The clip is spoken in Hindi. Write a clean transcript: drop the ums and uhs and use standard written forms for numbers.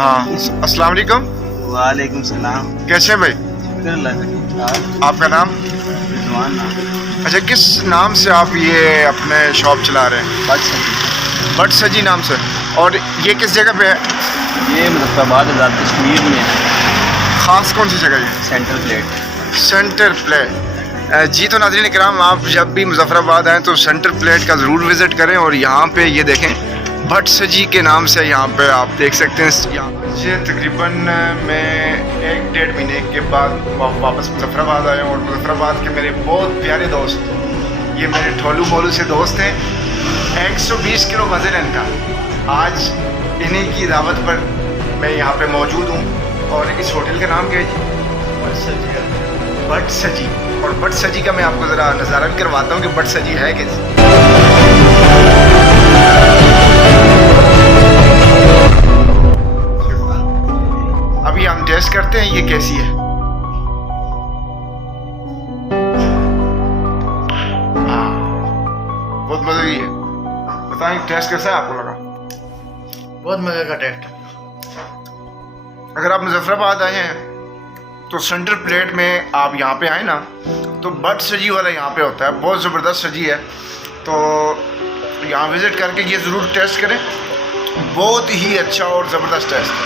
हाँ, अस्सलाम वालेकुम। वालेकुम सलाम। कैसे हैं भाई? शुक्र अल्लाह का। आपका नाम? रिजवान नाम। अच्छा, किस नाम से आप ये अपने शॉप चला रहे हैं? बट सजी। बट सजी नाम से। और ये किस जगह पे है? ये मुजफ्फराबाद आज़ाद कश्मीर में है। ख़ास कौन सी जगह है? Central plate. Centre plate. जी तो नाज़रीन इकराम, आप जब भी मुजफ्फराबाद आएँ तो सेंटर प्लेट का ज़रूर विज़िट करें। और यहाँ पे ये देखें, भट सजी के नाम से यहाँ पे आप देख सकते हैं। यहाँ मुझे तकरीबन मैं 1-1.5 महीने के बाद वापस मुजफ्फराबाद आया हूँ। और मुजफ्फराबाद के मेरे बहुत प्यारे दोस्त, ये मेरे ठोलू मोलू से दोस्त हैं। 120 किलो वज़न है इनका। आज इन्हीं की दावत पर मैं यहाँ पे मौजूद हूँ। और इस होटल का नाम क्या है जी? बट सजी। बट सजी। और बट सजी का मैं आपको ज़रा नज़ारा भी करवाता हूँ कि बट सजी है कैसे। अभी हम टेस्ट करते हैं ये कैसी है। हाँ, बहुत मज़े की है। बताएं टेस्ट कैसा है आपको लगा? बहुत मज़े का टेस्ट। अगर आप मुजफ्फराबाद आए हैं तो सेंटर प्लेट में आप यहाँ पे आए ना, तो बट सजी वाला यहाँ पे होता है। बहुत ज़बरदस्त सजी है, तो यहाँ विज़िट करके ये ज़रूर टेस्ट करें। बहुत ही अच्छा और ज़बरदस्त टेस्ट है।